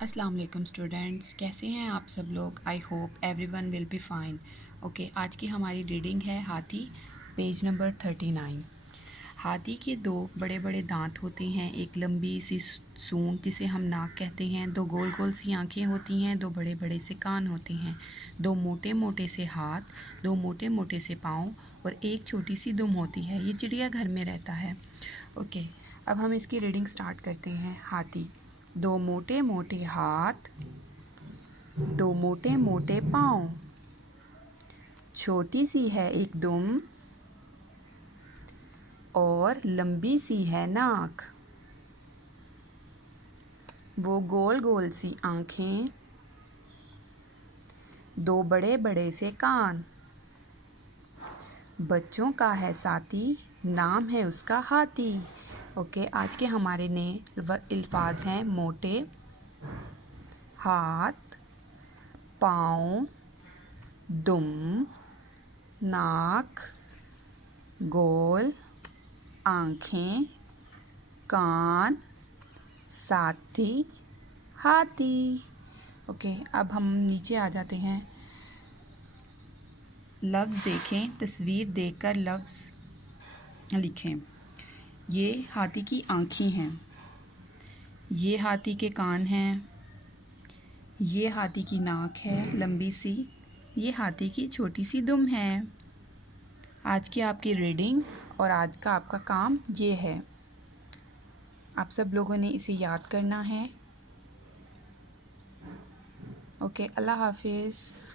अस्सलाम वालेकुम स्टूडेंट्स, कैसे हैं आप सब लोग। I hope everyone will be fine. Okay, आज की हमारी रीडिंग है हाथी, पेज नंबर 39। हाथी के दो बड़े बड़े दांत होते हैं, एक लंबी सी सूंड जिसे हम नाक कहते हैं, दो गोल गोल सी आंखें होती हैं, दो बड़े बड़े से कान होते हैं, दो मोटे मोटे से हाथ, दो मोटे मोटे से पाँव और एक छोटी सी दुम होती है। ये चिड़ियाघर में रहता है। ओके, अब हम इसकी रीडिंग स्टार्ट करते हैं। हाथी, दो मोटे मोटे हाथ, दो मोटे मोटे पाँव, छोटी सी है एक दुम और लंबी सी है नाक, वो गोल गोल सी आंखें, दो बड़े बड़े से कान, बच्चों का है साथी, नाम है उसका हाथी। ओके, आज के हमारे नए अल्फाज हैं मोटे, हाथ, पाँव, दुम, नाक, गोल, आँखें, कान, साथी, हाथी। ओके, अब हम नीचे आ जाते हैं। लफ्ज़ देखें, तस्वीर देखकर लफ्ज़ लिखें। ये हाथी की आँखें हैं, ये हाथी के कान हैं, ये हाथी की नाक है लंबी सी, ये हाथी की छोटी सी दुम है। आज की आपकी रीडिंग और आज का आपका काम ये है। आप सब लोगों ने इसे याद करना है। ओके, अल्लाह हाफिज़।